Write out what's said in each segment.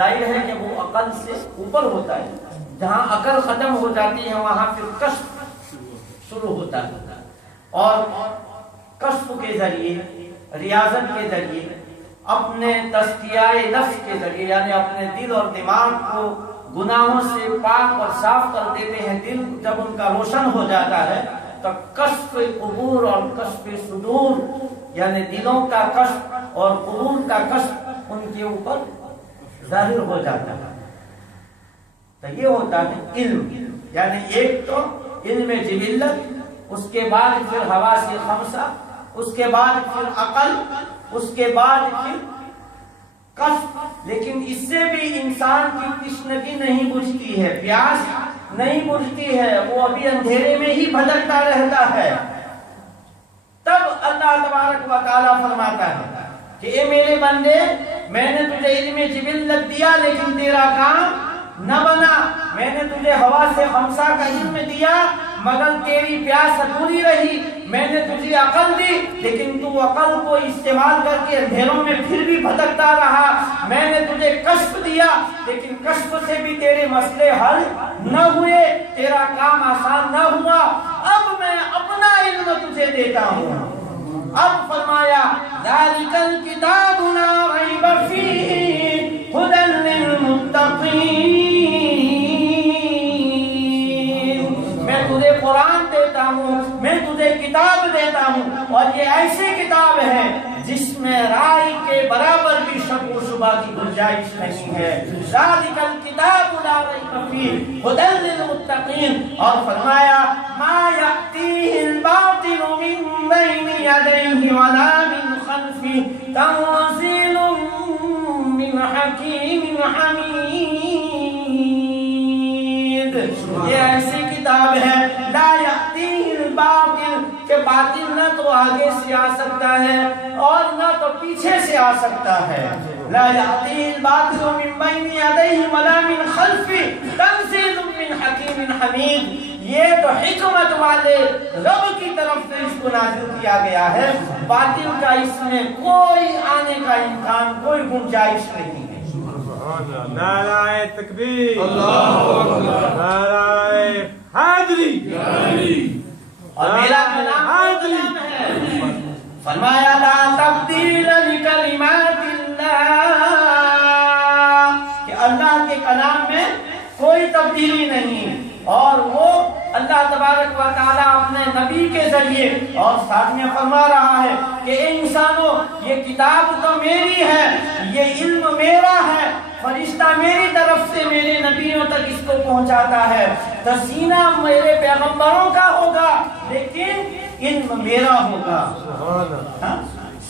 ظاہر ہے کہ وہ عقل سے اوپر ہوتا ہے. جہاں عقل ختم ہو جاتی ہے وہاں پھر کشف شروع ہوتا ہے، اور کشف کے ذریعے، ریاضت کے ذریعے، اپنے تزکیہ نفس کے ذریعے، یعنی اپنے دل اور دماغ کو گناہوں سے پاک اور صاف کر دیتے ہیں. دل جب ان کا روشن ہو جاتا ہے تو کشف قبور اور کشف صدور، یعنی دلوں کا کشف اور قبور کا کشف ان کے اوپر ظاہر ہو جاتا ہے. تو یہ ہوتا ہے علم، یعنی ایک تو علم جبلت، اس کے بعد پھر حواس خمسہ، اس کے بعد پھر عقل، اس کے بعد پھر کشف. لیکن اس سے بھی انسان کی تشنگی نہیں بجھتی ہے، پیاس نہیں بجھتی ہے، وہ ابھی اندھیرے میں ہی بھٹکتا رہتا ہے. تب اللہ تبارک و تعالیٰ فرماتا ہے کہ اے میرے بندے، میں نے تجھے علم جبلت دیا لیکن تیرا کام نہ بنا. میں نے تجھے حواس خمسہ کا علم دیا مگر تیری پیاس ادھوری رہی. میں نے تجھے عقل دی لیکن تو عقل کو استعمال کر کے اندھیروں میں پھر بھی بھٹکتا رہا. میں نے تجھے کشف دیا لیکن کشف سے بھی تیرے مسئلے حل نہ ہوئے، تیرا کام آسان نہ ہوا. اب میں اپنا علم تجھے دیتا ہوں. اب فرمایا ذالک الکتاب لا ریب فیہ ھدی للمتقین. میں تجھے قرآن دیتا ہوں، میں تجھے کتاب دیتا ہوں، اور یہ ایسی کتاب ہے جس میں رائے کے برابر بھی شک و شبہ کی گنجائش نہیں ہے. ذالک الکتاب لا ریب فیہ ھدی للمتقین. اور فرمایا ما یأتیہ الباطل من بین یدیہ ولا من خلفہ تنزیل من حکیم حمید. یہ ایسی کتاب ہے لا یأتیہ الباطل، کہ باطل نہ تو آگے سے آ سکتا ہے اور نہ تو پیچھے سے آ سکتا ہے. لا یأتیہ الباطل من بین یدیہ ولا من خلفہ تنزیل من حکیم حمید. یہ تو حکمت والے رب کی طرف سے اس کو نازل کیا گیا ہے. باطل کا اس میں کوئی آنے کا امکان، کوئی گنجائش نہیں ہے. نعرہ تکبیر، نعرہ حیدری، اور میرا کلام ہے. فرمایا لا تبدیل لکلمات اللہ، کہ اللہ کے کلام میں کوئی تبدیلی نہیں. اور وہ اللہ تبارک و تعالیٰ اپنے نبی کے ذریعے اور ساتھ میں فرما رہا ہے کہ اے انسانوں، یہ کتاب تو میری ہے، یہ علم میرا ہے، فرشتہ میری طرف سے میرے نبیوں تک اس کو پہنچاتا ہے. تو سینہ میرے پیغمبروں کا ہوگا لیکن علم میرا ہوگا.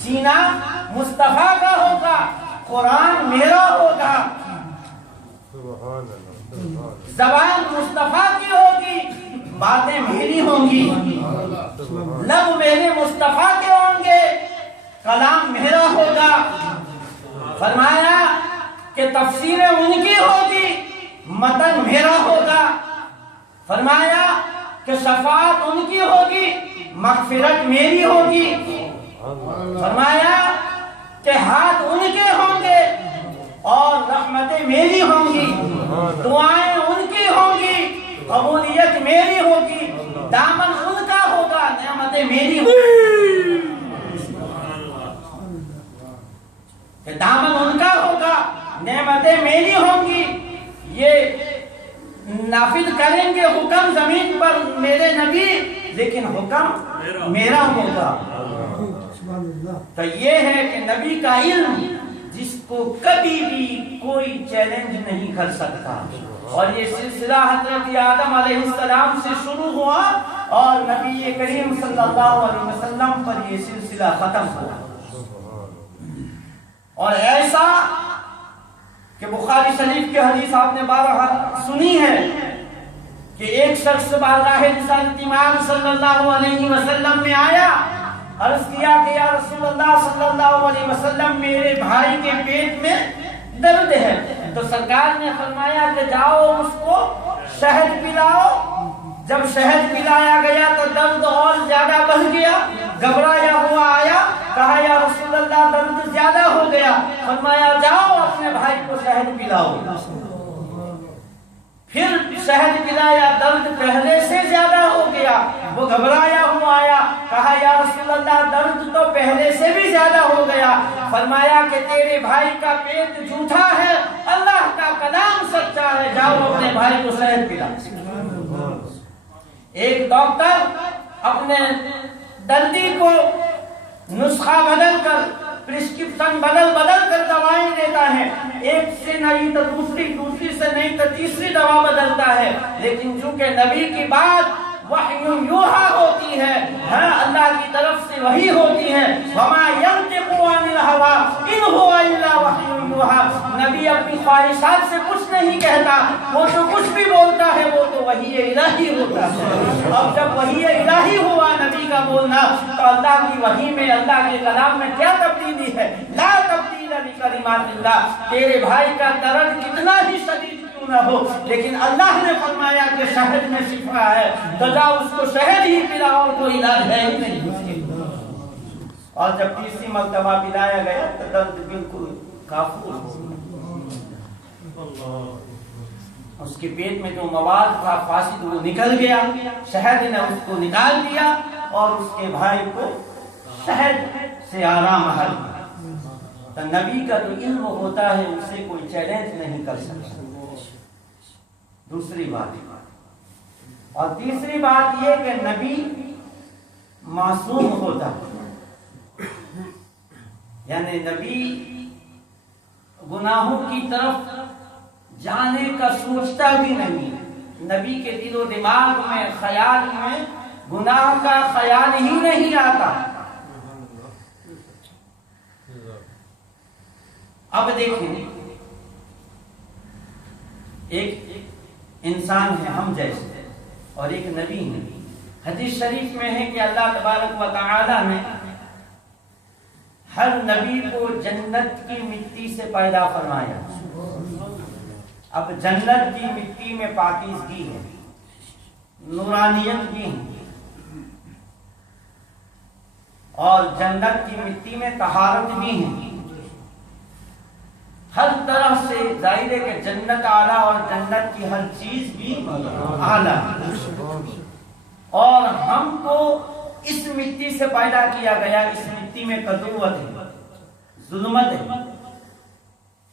سینہ مصطفیٰ کا ہوگا، قرآن میرا ہوگا. زبان مصطفیٰ کی ہوگی، باتیں میری ہوں گی. لب میرے مصطفیٰ کے ہوں گے، کلام میرا ہوگا. فرمایا کہ تفسیریں ان کی ہوگی، متن میرا ہوگا. فرمایا کہ شفاعت ان کی ہوگی، مغفرت میری ہوگی. فرمایا کہ ہاتھ ان کے ہوں گے اور رحمتیں میری ہوں گی. دعائیں ان کی ہوں گی، قبولیت میری ہوگی. دامن ان کا ہوگا، نعمتیں میری ہوگی. دامن ان کا ہوگا، نعمتیں میری ہوں گی. یہ نافذ کریں گے حکم زمین پر میرے نبی، لیکن حکم میرا ہوگا. تو یہ ہے کہ نبی کا علم جس کو کبھی بھی کوئی چیلنج نہیں کر سکتا. اور یہ سلسلہ حضرت آدم علیہ السلام سے شروع ہوا اور نبی کریم صلی اللہ علیہ وسلم پر یہ سلسلہ ختم ہوا. اور ایسا کہ بخاری شریف کے حدیث آپ نے بارہا سنی ہے کہ ایک شخص بارگاہ رسالت امام صلی اللہ علیہ وسلم میں آیا، عرض کیا کہ یا رسول اللہ صلی اللہ علیہ وسلم، میرے بھائی کے پیٹ میں درد ہے. تو سرکار نے فرمایا کہ جاؤ اس کو شہد پلاؤ. جب شہد پلایا گیا تو درد اور زیادہ بڑھ گیا، گھبرایا ہوا آیا. کہا یا رسول اللہ درد زیادہ ہو گیا، فرمایا جاؤ اپنے بھائی کو شہد پلاؤ۔ پھر شہد پلایا، درد پہلے سے زیادہ ہو گیا، وہ گھبرایا ہوا آیا، کہا یا رسول اللہ درد تو پہلے سے بھی زیادہ ہو گیا۔ فرمایا کہ تیرے بھائی کا پیٹ جھوٹا ہے، اللہ کا کلام سچا ہے، جاؤ اپنے بھائی کو شہد پلاؤ۔ ایک ڈاکٹر اپنے دردی کو نسخہ بدل کر، پرسکرپشن بدل کر دوائیں دیتا ہے، ایک سے نہیں تو دوسری سے نہیں تو تیسری دوا بدلتا ہے، لیکن چونکہ نبی کی بات وحی یوحا ہوتی ہے، ہاں اللہ کی طرف سے وحی ہوتی ہے، وما ينطق عن الهوى ان هو الا وحی یوحا، نبی اپنی خواہشات سے کچھ نہیں کہتا، وہ جو کچھ بھی بولتا ہے وہ تو وحی الہی ہوتا ہے۔ اب جب وحی الہی ہوا نبی کا بولنا، تو اللہ کی وحی میں، اللہ کے کلام میں کیا تبدیلی ہے؟ لا تبدیل لکلمات اللہ۔ تیرے بھائی کا درد کتنا ہی شدید نہ ہو، لیکن اللہ نے فرمایا کہ شہد میں شفا ہے، تو جاؤ اس کو شہد ہی پلاؤ، کوئی علاج ہے ہی نہیں۔ اور جب تیسری مرتبہ پلایا گیا تو درد بالکل کافور ہو، اس کے پیٹ میں جو مواد تھا فاسد وہ نکل گیا، شہد نے اس کو نکال دیا اور اس کے بھائی کو شہد سے آرام حل۔ تو نبی کا جو علم ہوتا ہے اسے کوئی چیلنج نہیں کر سکتا۔ دوسری بات، اور تیسری بات یہ کہ نبی معصوم ہوتا، یعنی نبی گناہوں کی طرف جانے کا سوچتا بھی نہیں، نبی کے دل و دماغ میں، خیال میں گناہ کا خیال ہی نہیں آتا۔ اب دیکھیں، ایک انسان ہے ہم جیسے اور ایک نبی ہے۔ حدیث شریف میں ہے کہ اللہ تبارک و تعالی نے ہر نبی کو جنت کی مٹی سے پیدا فرمایا۔ اب جنت کی مٹی میں پاکیزگی ہے، نورانیت بھی ہے، اور جنت کی مٹی میں طہارت بھی ہے، ہر طرح سے ظاہر ہے کہ جنت اعلیٰ اور جنت کی ہر چیز بھی اعلیٰ، اور ہم کو اس مٹی سے پیدا کیا گیا۔ اس مٹی میں قدوت ہے، ظلمت ہے،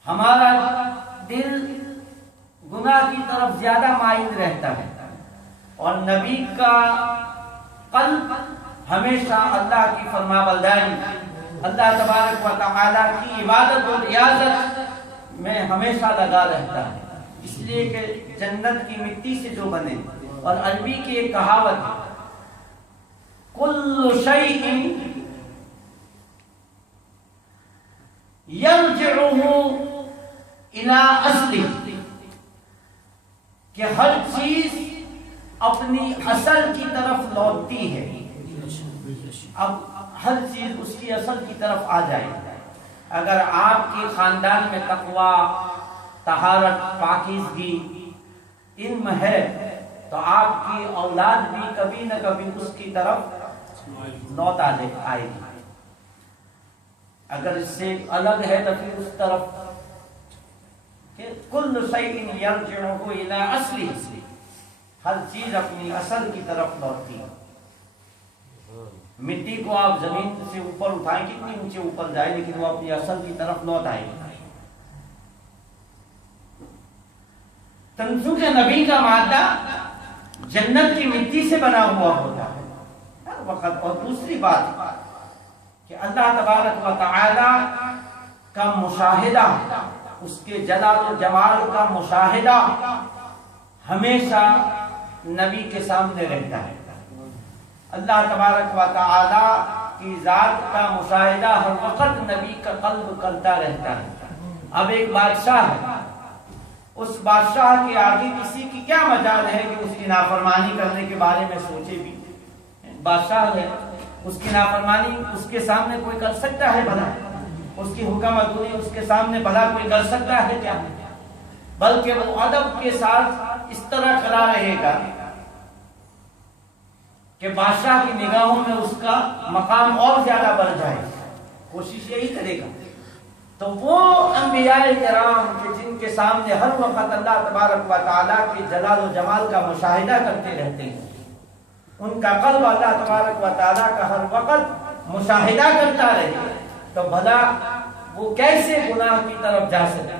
ہمارا دل گناہ کی طرف زیادہ مائل رہتا ہے، اور نبی کا قلب ہمیشہ اللہ کی فرمانبرداری، اللہ تبارک و تعالی کی عبادت و ریاضت میں ہمیشہ لگا رہتا ہے، اس لیے کہ جنت کی مٹی سے جو بنے۔ اور عربی کی ایک کہاوت ہے، کل شیء یرجعہ الی اصلہ، کہ ہر چیز اپنی اصل کی طرف لوٹتی ہے۔ اب ہر چیز اس کی اصل کی طرف آ جائے۔ اگر آپ کے خاندان میں تقوی، طہارت، پاکیزگی، علم ہے تو آپ کی اولاد بھی کبھی نہ کبھی اس کی طرف لوٹ آئے گی۔ اگر اس سے الگ ہے تو پھر اس طرف کل شیء یرجع الی اصلہ، ہر چیز اپنی اصل کی طرف لوٹتی ہے۔ مٹی کو آپ زمین سے اوپر اٹھائیں، کتنی اونچے اوپر جائے، لیکن وہ اپنی اصل کی طرف لوٹ آئے گی۔ تنزو کے نبی کا مادہ جنت کی مٹی سے بنا ہوا ہوتا ہے ہر وقت۔ اور دوسری بات کہ اللہ تبارک و تعالی کا مشاہدہ، اس کے جلال و جمال کا مشاہدہ ہمیشہ نبی کے سامنے رہتا ہے۔ اللہ تبارک و تعالی کی ذات کا مشاہدہ ہر وقت نبی کا قلب کرتا رہتا ہے۔ اب ایک بادشاہ ہے، اس بادشاہ کے آگے کسی کی کیا مجال ہے کہ اس کی نافرمانی کرنے کے بارے میں سوچے بھی؟ بادشاہ ہے، اس کی نافرمانی اس کے سامنے کوئی کر سکتا ہے بھلا؟ اس کی حکم عدولی اس کے سامنے بھلا کوئی کر سکتا ہے کیا؟ بلکہ وہ ادب کے ساتھ اس طرح کھڑا رہے گا کہ بادشاہ کی نگاہوں میں اس کا مقام اور زیادہ بڑھ جائے۔ کوشش یہی کرے گا. تو وہ انبیاء کرام کہ جن کے سامنے ہر وقت اللہ تبارک و تعالیٰ کے جلال و جمال کا مشاہدہ کرتے رہتے ہیں, ان کا قلب اللہ تبارک و تعالیٰ کا ہر وقت مشاہدہ کرتا رہے, تو بھلا وہ کیسے گناہ کی طرف جا سکے,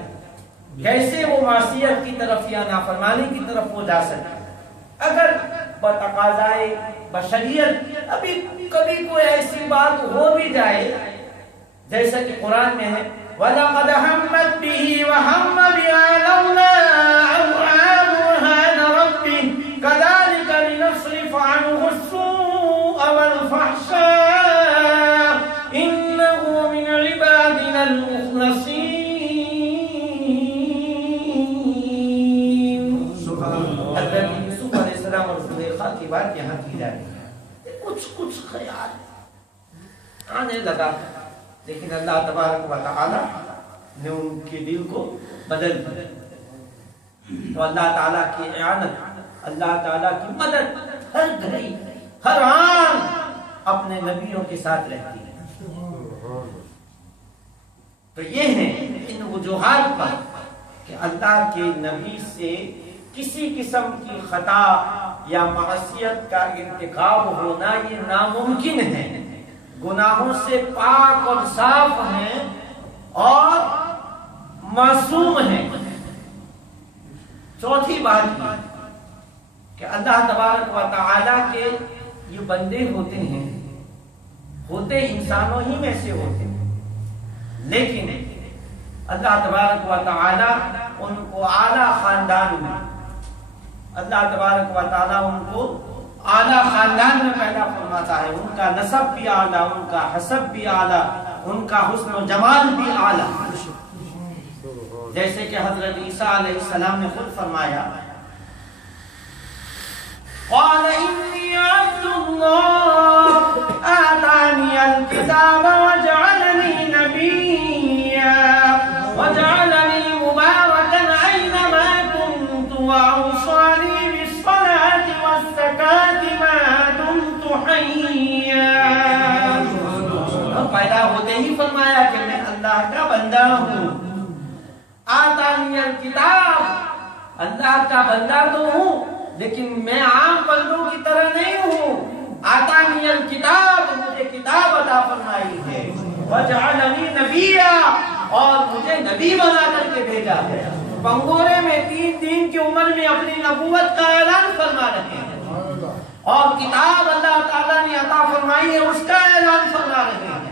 کیسے وہ معصیت کی طرف یا نافرمانی کی طرف وہ جا سکے. اگر بتقاضائے بشریت ابھی کبھی کوئی ایسی بات ہو بھی جائے, جیسا کہ قرآن میں ہے وَلَقَدْ هَمَّتْ بِهِ وَهَمَّ بِهَا لَوْلَا أَن رَأَىٰ بُرْهَانَ رَبِّهِ كَذَٰلِكَ لِنَصْرِفَ عَنْهُ السُّوءَ وَالْفَحْشَاءَ إِنَّهُ مِنْ عِبَادِنَا الْمُخْلَصِينَ. حضرت یوسف علیہ السلام اور زلیخا کی بات یہاں کی جا رہی ہے. کچھ خیال آنے لگا, لیکن اللہ تبارک و تعالی نے ان کے دل کو بدل دیا. تو اللہ تعالیٰ کی اعانت, اللہ تعالیٰ کی مدد ہر گھڑی ہر آن اپنے نبیوں کے ساتھ رہتی ہے. تو یہ ہے ان وجوہات پر کہ اللہ کے نبی سے کسی قسم کی خطا یا معصیت کا ارتکاب ہونا یہ ناممکن ہے. گناہوں سے پاک اور صاف ہیں اور معصوم ہیں. چوتھی بات یہ کہ اللہ تبارک و تعالیٰ کے یہ بندے ہوتے ہیں, ہوتے انسانوں ہی میں سے ہوتے ہیں, لیکن اللہ تبارک و تعالیٰ ان کو اعلیٰ خاندان میں, اللہ تبارک و تعالیٰ ان کو اعلیٰ خاندان میں پیدا فرماتا ہے. ان کا نسب بھی اعلیٰ, ان کا حسب بھی اعلیٰ, ان کا حسن و جمال بھی اعلیٰ. جیسے کہ حضرت عیسیٰ علیہ السلام نے خود فرمایا قال انی عبد اللہ آتانی الکتاب وجعلنی نبیا وجعلنی مبارکا اینما کنت واوصانی بالصلاة والزکاة ما دمت حیا. پیدا ہوتے ہی فرمایا کہ میں اللہ کا بندہ ہوں. آتانی الکتاب, اللہ کا بندہ تو ہوں لیکن میں عام بندوں کی طرح نہیں ہوں. آتانی الکتاب, مجھے کتاب عطا فرمائی ہے. وجعلنی نبیا, اور مجھے نبی بنا کر کے بھیجا ہے. پنگورے میں 3 دن کی عمر میں اپنی نبوت کا اعلان فرما رہے ہیں, اور کتاب اللہ تعالیٰ نے عطا فرمائی ہے اس کا اعلان فرما رہے ہیں.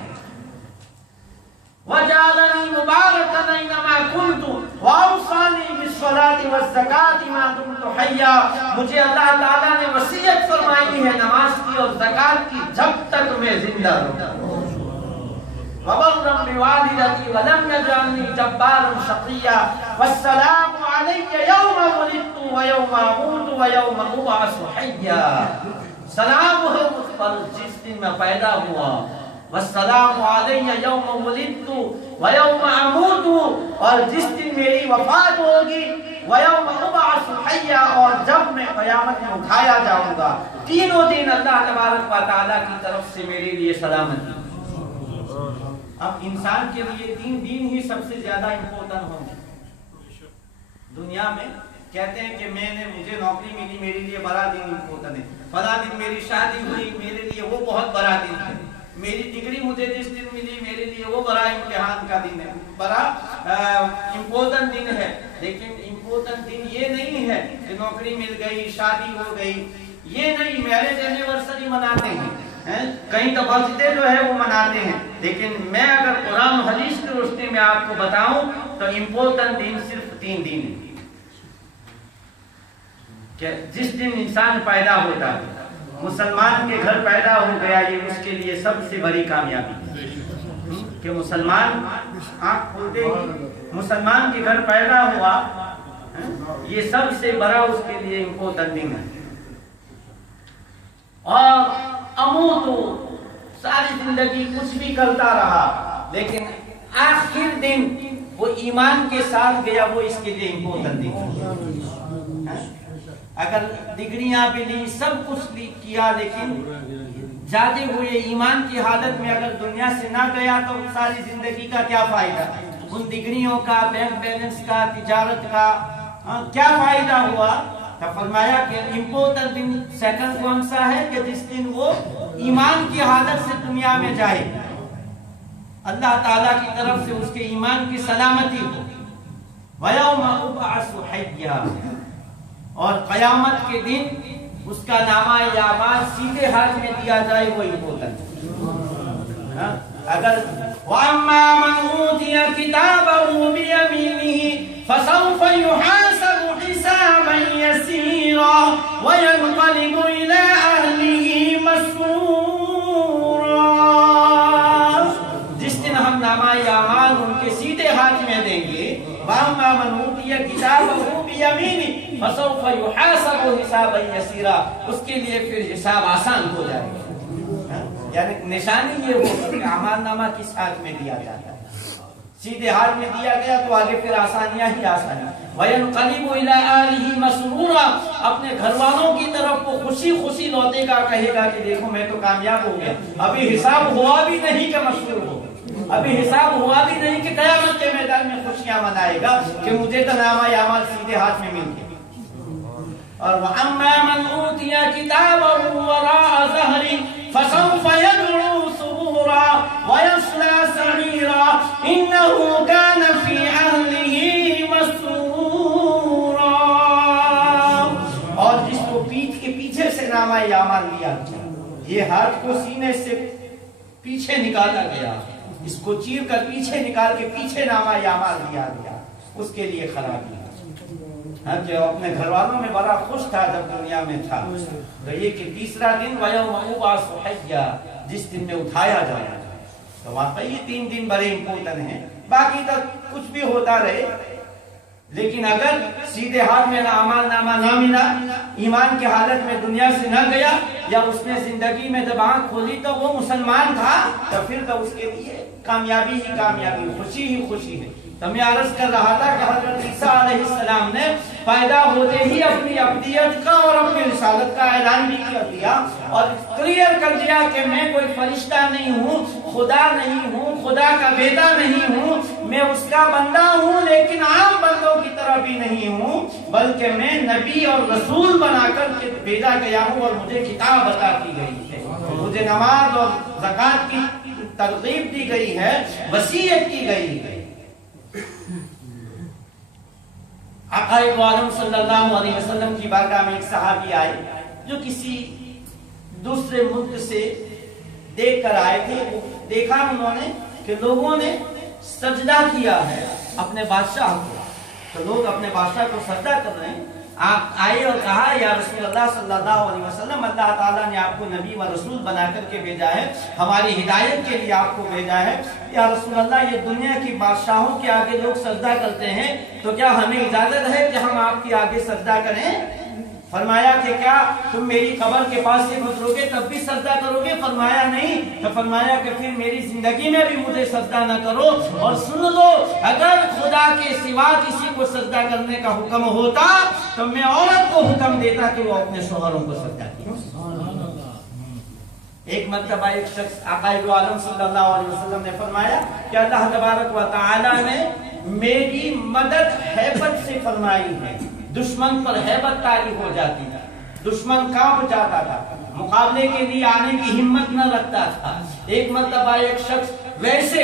وَجَعَلَنِي مُبَارَكًا أَيْنَمَا كُنتُ وَأَوْصَانِي بِالصَّلَاةِ وَالزَّكَاةِ مَا دُمْتُ حَيًّا. مجھے اللہ تعالیٰ نے وصیت فرمائی ہے نماز کی اور زکات کی جب تک میں زندہ ہوں. وَبَرًّا بِوَالِدَتِي وَلَمْ يَجْعَلْنِي جَبَّارًا شَقِيًّا وَالسَّلَامُ عَلَيَّ يَوْمَ وُلِدتُّ وَيَوْمَ أَمُوتُ وَيَوْمَ أُبْعَثُ حَيًّا. سلام ہے مجھ پر جس دن میں پیدا ہوا. والسلام علیہ یوم ولدت ویوم اموت, اور جس دن میری وفات ہوگی, ویوم ابعث حیا, اور جب میں قیامت میں اٹھایا جاؤں گا. تینوں دن اللہ تبارک و تعالیٰ کی طرف سے میرے لیے سلامتی. اب انسان کے لیے 3 دن ہی سب سے زیادہ امپورٹنٹ ہوں گے دنیا میں. کہتے ہیں کہ مجھے نوکری ملی, میرے لیے بڑا دن امپورٹنٹ ہے. فلاں دن میری شادی ہوئی, میرے لیے وہ بہت بڑا دن ہے. میری ڈگری مجھے جس دن ملی میرے لیے وہ بڑا امتحان کا دن ہے, بڑا امپورٹنٹ دن ہے. لیکن امپورٹنٹ دن یہ نہیں ہے کہ نوکری مل گئی, شادی ہو گئی, یہ نہیں. میرج اینیورسری مناتے ہیں, کہیں تو برتھڈے جو ہے وہ مناتے ہیں, لیکن میں اگر قرآن حدیث کی روشنی میں آپ کو بتاؤں تو امپورٹنٹ دن صرف 3 دن ہے. کہ جس دن انسان پیدا ہوتا ہے, مسلمان کے گھر پیدا ہو گیا, یہ اس کے لیے سب سے بڑی کامیابی ہے. کہ مسلمان آنکھ کھولتے ہی مسلمان کے گھر پیدا ہوا, یہ سب سے بڑا اس کے لیے امپورٹنٹ دن ہے. اور اموت, ساری زندگی کچھ بھی کرتا رہا, لیکن آخر دن وہ ایمان کے ساتھ گیا, وہ اس کے لیے امپورٹنٹ دن ہے. اگر ڈگریاں بھی لی, سب کچھ کیا, لیکن جاتے ہوئے ایمان کی حالت میں اگر دنیا سے نہ گیا تو ساری زندگی کا کیا فائدہ؟ ان ڈگریوں کا، بینک بیلنس کا، تجارت کا کیا فائدہ ہوا؟ تو فرمایا کہ امپورٹنٹ سیکنڈ کون سا ہے کہ جس دن وہ ایمان کی حالت سے دنیا میں جائے، اللہ تعالیٰ کی طرف سے اس کے ایمان کی سلامتی ہو۔ وَيَوْمَ أُبْعَثُ حَيًّا، اور قیامت کے دن اس کا نامہ اعمال سیدھے ہاتھ میں دیا جائے، وہ امپورٹنٹ۔ اگر وَأَمَّا مَنْ أُوتِيَ كِتَابَهُ بِيَمِينِهِ فَسَوْفَ يُحَاسَبُ حِسَابًا يَسِيرًا وَيَنْقَلِبُ إِلَىٰ أَهْلِهِ مَسْرُورًا۔ جس دن ہم نامہ اعمال ان کے سیدھے ہاتھ میں دیں گے، وَأَمَّا مَنْ أُوتِيَ كِتَابَهُ بِيَمِينِهِ فَسَوْفَ يُحَاسَبُ حِسَابًا يَسِيرًا، اس کے لیے پھر حساب آسان ہو جائے گا۔ یعنی نشانی یہ ہوگی کہ اعمال نامہ کس ہاتھ میں دیا جاتا ہے، سیدھے ہاتھ میں دیا گیا تو آگے پھر آسانیاں ہی آسانیاں۔ وَيَنْقَلِبُ إِلَىٰ أَهْلِهِ مَسْرُورًا، اپنے گھر والوں کی طرف وہ خوشی خوشی لوٹے گا، کہے گا کہ دیکھو میں تو کامیاب ہو گیا، ابھی حساب ہوا بھی نہیں کہ مسرور ہو، ابھی حساب ہوا بھی نہیں کہ قیامت کے میدان میں خوشیاں منائے گا کہ مجھے تو نامہ اعمال سیدھے ہاتھ میں مل گیا۔ اور وَأَمَّا مَنْ أُوتِيَ كِتَابَهُ وَرَاءَ ظَهْرِهِ فَسَوْفَ يَدْعُو ثُبُورًا وَيَصْلَىٰ سَعِيرًا إِنَّهُ كَانَ فِي أَهْلِهِ مَسْرُورًا۔ اور جس کو پیٹھ کے پیچھے سے نامہ اعمال لیا گیا، یہ ہاتھ کو سینے سے پیچھے نکالا گیا، اس کو چیر کر پیچھے نکال کے پیچھے نامہ اعمال لیا گیا، اس کے لیے خرابی ہے۔ جو اپنے گھر والوں میں بڑا خوش تھا جب دنیا میں تھا، تو یہ کہ تیسرا دن وَيَوْمَ يُبْعَثُ حَيًّا، جس دن میں اٹھایا جائے گا۔ تو واقعی یہ 3 دن بڑے امپورٹنٹ ہیں، باقی تک کچھ بھی ہوتا رہے، لیکن اگر سیدھے ہاتھ میں اعمال نامہ نہ ملا، ایمان کی حالت میں دنیا سے نہ گیا، یا اس نے زندگی میں جب آنکھ کھولی تو وہ مسلمان تھا، تو پھر تو اس کے لیے کامیابی ہی کامیابی، خوشی ہی خوشی ہے۔ تو میں عرض کر رہا تھا کہ حضرت عیسیٰ علیہ السلام نے پیدا ہوتے ہی اپنی ابدیت کا اور اپنی رسالت کا اعلان بھی کر دیا اور کلیئر کر دیا کہ میں کوئی فرشتہ نہیں ہوں، خدا نہیں ہوں، خدا کا بیٹا نہیں ہوں، میں اس کا بندہ ہوں، لیکن عام بندوں کی طرح بھی نہیں ہوں، بلکہ میں نبی اور رسول بنا کر کے بھیجا گیا ہوں، اور مجھے کتاب عطا کی گئی ہے، مجھے نماز اور زکوٰۃ کی ترغیب دی گئی ہے، وصیت کی گئی ہے۔ آقا عالم صلی اللہ علیہ وسلم کی بارگاہ میں ایک صحابی آئے جو کسی دوسرے ملک سے دیکھ کر آئے تھے۔ دیکھا انہوں نے کہ لوگوں نے سجدہ کیا ہے اپنے بادشاہ کو، تو لوگ اپنے بادشاہ کو سجدہ کر رہے ہیں۔ آپ آئے اور کہا یا رسول اللہ صلی اللہ علیہ وسلم، اللہ تعالیٰ نے آپ کو نبی و رسول بنا کر کے بھیجا ہے، ہماری ہدایت کے لیے آپ کو بھیجا ہے، یا رسول اللہ یہ دنیا کی بادشاہوں کے آگے لوگ سجدہ کرتے ہیں، تو کیا ہمیں اجازت ہے کہ ہم آپ کے آگے سجدہ کریں؟ فرمایا کہ کیا تم میری قبر کے پاس سے گزرو گے تب بھی سجدہ کرو گے؟ فرمایا نہیں۔ تو فرمایا کہ پھر میری زندگی میں بھی مجھے سجدہ نہ کرو، اور سن لو اگر خدا کے سوا کسی کو سجدہ کرنے کا حکم ہوتا تو میں عورت کو حکم دیتا کہ وہ اپنے شوہروں کو سجدہ کرے۔ ایک مرتبہ ایک شخص آقا عالم صلی اللہ علیہ وسلم نے فرمایا کہ اللہ تبارک و تعالی نے میری مدد ہیبت سے فرمائی ہے، دشمن پر ہیبت طاری ہو جاتی تھی، دشمن کانپ جاتا تھا، مقابلے کے لیے آنے کی ہمت نہ رکھتا تھا۔ ایک مرتبہ ایک شخص ویسے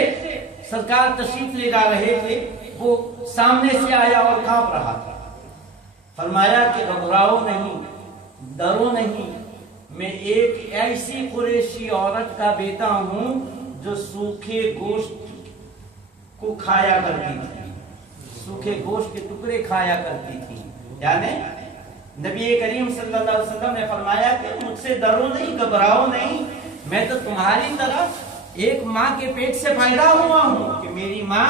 سرکار تشریف لے جا رہے تھے، وہ سامنے سے آیا اور کانپ رہا تھا۔ فرمایا کہ گھبراؤ نہیں، ڈرو نہیں، میں ایک ایسی قریشی عورت کا بیٹا ہوں جو سوکھے گوشت کو کھایا کرتی تھی، سوکھے گوشت کے ٹکڑے کھایا کرتی تھی۔ یعنی نبی کریم صلی اللہ علیہ وسلم نے فرمایا کہ مجھ سے ڈرو نہیں، گھبراؤ نہیں، میں تو تمہاری طرح ایک ماں کے پیٹ سے پیدا ہوا ہوں کہ میری ماں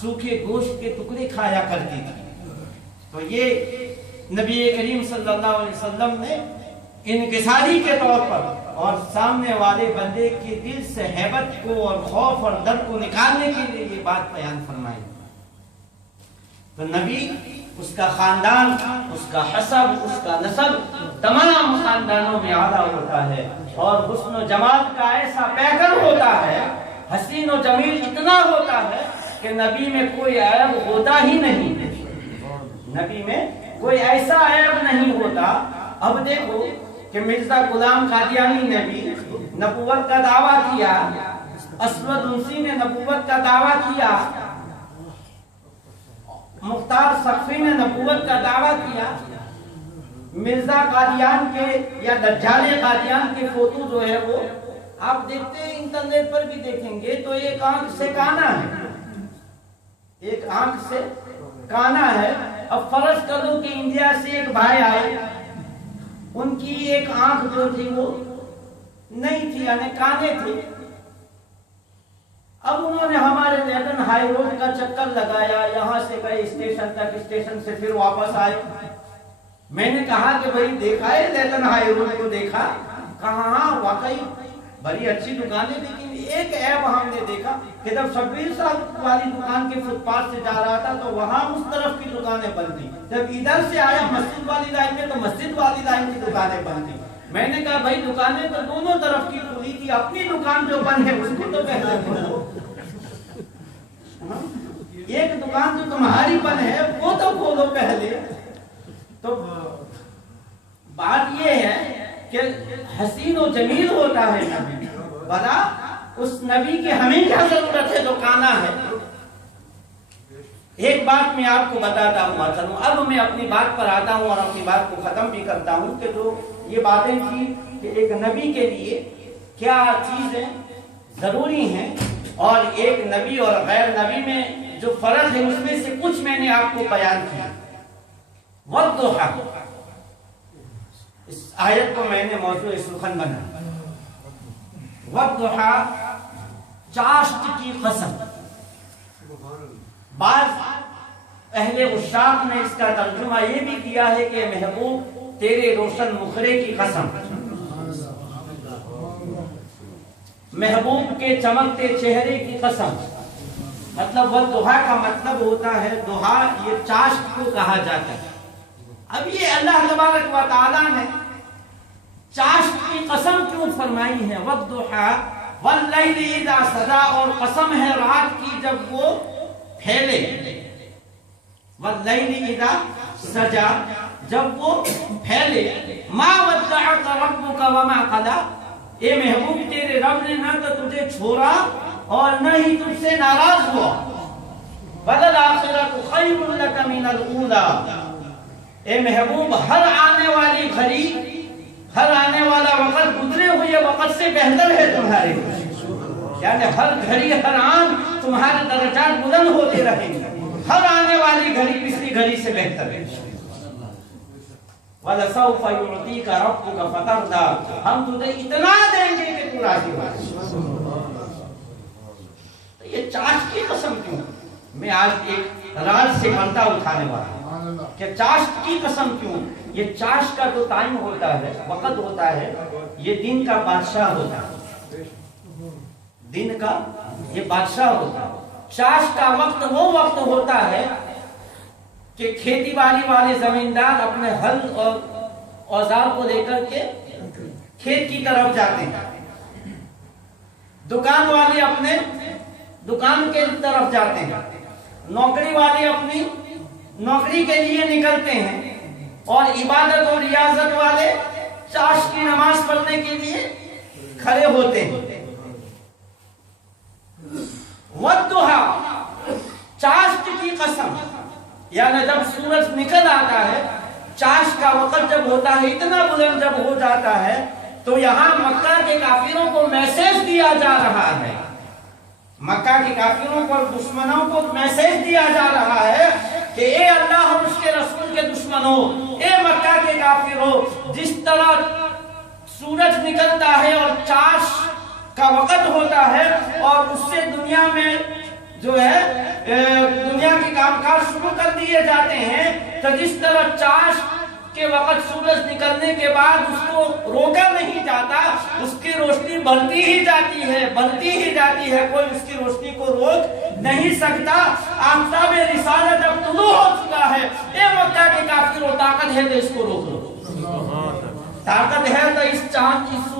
سوکھے گوشت کے ٹکڑے کھایا کرتی تھی۔ تو یہ نبی کریم صلی اللہ علیہ وسلم نے انکساری کے طور پر اور سامنے والے بندے کے دل سے ہیبت کو اور خوف اور ڈر کو نکالنے کے لیے یہ بات بیان فرمائی۔ تو نبی، اس کا خاندان، اس کا حسب، اس کا نسب تمام خاندانوں میں اعلیٰ ہوتا ہے، اور حسن و جمال کا ایسا پیکر ہوتا ہے، حسین و جمیل اتنا ہوتا ہے کہ نبی میں کوئی عیب ہوتا ہی نہیں، نبی میں کوئی ایسا عیب نہیں ہوتا۔ اب دیکھو کہ مرزا غلام قادیانی نے بھی نبوت کا دعویٰ کیا، اسود انسی نے نبوت کا دعویٰ کیا، مختار سقفی نے نبوت کا دعویٰ کیا۔ مرزا قادیان کے یا دجال قادیان کے فوٹو جو ہے وہ آپ دیکھتے ہیں، انٹرنیٹ پر بھی دیکھیں گے تو ایک آنکھ سے کانا ہے، ایک آنکھ سے کانا ہے۔ اب فرض کر لو کہ انڈیا سے ایک بھائی آئے، ان کی ایک آنکھ جو تھی وہ نہیں تھی، یعنی کانے تھی۔ اب انہوں نے ہمارے لیٹن ہائی روڈ کا چکر لگایا، یہاں سے گئے اسٹیشن تک، اسٹیشن سے پھر واپس آئے۔ میں نے کہا کہ بھائی دیکھا ہے لیٹن ہائی روڈ کو؟ دیکھا؟ کہا ہاں واقعی بڑی اچھی دکانیں، لیکن ایک عیب ہم نے دیکھا کہ جب 26 سال والی دکان کے فٹ پاتھ سے جا رہا تھا تو وہاں اس طرف کی دکانیں بند تھی، جب ادھر سے آیا مسجد والی لائن میں تو مسجد والی لائن کی دکانیں بند تھی۔ میں نے کہا بھائی دکانیں تو دونوں طرف کی کھلی تھی، اپنی دکان جو بند ہے اس کو تو پہلے کھولو، ایک دکان جو تمہاری بند ہے وہ تو کھولو پہلے۔ تو بات یہ ہے کہ حسین و جمیل ہوتا ہے نبی، بنا اس نبی کی ہمیں کیا ضرورت ہے جو کانا ہے۔ ایک بات میں آپ کو بتاتا ہوں، چلوں اب میں اپنی بات پر آتا ہوں اور اپنی بات کو ختم بھی کرتا ہوں کہ جو یہ باتیں تھی کہ ایک نبی کے لیے کیا چیزیں ضروری ہیں اور ایک نبی اور غیر نبی میں جو فرق ہے، اس میں سے کچھ میں نے آپ کو بیان کیا۔ والضحیٰ، اس آیت کو میں نے موضوع سخن بنا، والضحیٰ چاشت کی قسم۔ بعض اہل عشاق نے اس کا ترجمہ یہ بھی کیا ہے کہ محبوب تیرے روشن مخرے کی قسم، محبوب کے چمکتے چہرے کی قسم۔ مطلب والضحیٰ کا مطلب ہوتا ہے ضحیٰ، یہ چاشت کو کہا جاتا ہے۔ اب یہ اللہ تبارک و تعالیٰ نے چاشت کی قسم کیوں فرمائی ہے؟ والضحیٰ واللیل اذا سجا، اور قسم ہے رات کی جب وہ پھیلے، واللیل اذا سجا جب وہ پھیلے۔ ما ودعک ربک وما قلی، اے محبوب تیرے رب نے نہ تو تجھے چھوڑا اور نہ ہی تجھ سے ناراض ہوا۔ وَلَلْآخِرَةُ خَيْرٌ لَكَ مِنَ الْأُولَىٰ، اے محبوب ہر آنے والی گھڑی، ہر آنے والا وقت گزرے ہوئے وقت سے بہتر ہے تمہارے لیے، یعنی ہر گھڑی ہر آن تمہارے درجات بلند ہوتے رہیں گے، ہر آنے والی گھڑی پچھلی گھڑی سے بہتر ہے۔ وَلَسَوْفَ يُعْطِيكَ رَبُّكَ فَتَرْضَىٰ، ہم تجھے اتنا دیں گے کہ تو راضی ہو جائے۔ تو یہ چاشت کی قسم کیوں؟ میں آج ایک راز سے پردہ اٹھانے والا ہوں کہ چاشت کی قسم کیوں؟ یہ چاشت کا جو ٹائم ہوتا ہے، وقت ہوتا ہے، یہ دن کا بادشاہ ہوتا ہے، دن کا یہ بادشاہ ہوتا ہے۔ چاشت کا وقت وہ وقت ہوتا ہے کہ کھیتی باڑی والے زمیندار اپنے ہل اور اوزار کو لے کر کے کھیت کی طرف جاتے ہیں، دکان والے اپنے دکان کے طرف جاتے ہیں، نوکری والے اپنی نوکری کے لیے نکلتے ہیں، اور عبادت اور ریاضت والے چاشت کی نماز پڑھنے کے لیے کھڑے ہوتے ہیں۔ والضحیٰ چاشت کی قسم، یعنی جب سورج نکل آتا ہے، چاشت کا وقت جب ہوتا ہے، اتنا بلند جب ہو جاتا ہے، تو یہاں مکہ کے کافروں کو میسج دیا جا رہا ہے، مکہ کے کافروں کو اور دشمنوں کو میسج دیا جا رہا ہے کہ اے اللہ اور اس کے رسول کے دشمنوں، اے مکہ کے کافروں، جس طرح سورج نکلتا ہے اور چاشت کا وقت ہوتا ہے اور اس سے دنیا میں جو ہے دنیا کے کام کاج شروع کر دیے جاتے ہیں، تو جس طرح چاشت کے وقت سورج نکلنے کے بعد اس کو روکا نہیں جاتا، اس کی روشنی بڑھتی ہی جاتی ہے، بڑھتی ہی جاتی ہے، کوئی اس کی روشنی کو روک نہیں سکتا۔ آفتاب رسالت اب طلوع ہو چکا ہے، اے مکہ کے کافروں، طاقت ہے تو اس کو روک لو، طاقت ہے تو اس چاند، اس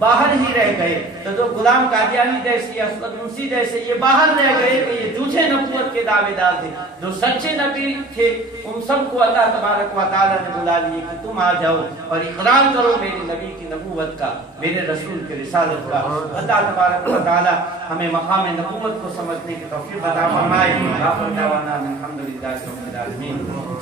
باہر ہی رہ گئے. تو جو غلام قادیانی جیسے اسود منسی جیسے یہ باہر رہ گئے کہ یہ جھوٹے نبوت کے دعوے دار تھے. جو سچے نبی تھے ان سب کو اللہ تبارک و تعالیٰ نے بلا لیے کہ تم آ جاؤ اور اقرار کرو میرے نبی کی نبوت کا, میرے رسول کی رسالت کا. اللہ تبارک و تعالیٰ ہمیں مقام نبوت کو سمجھنے کی توفیق عطا فرمائے. آخر دعوانا الحمدللہ رب العالمین.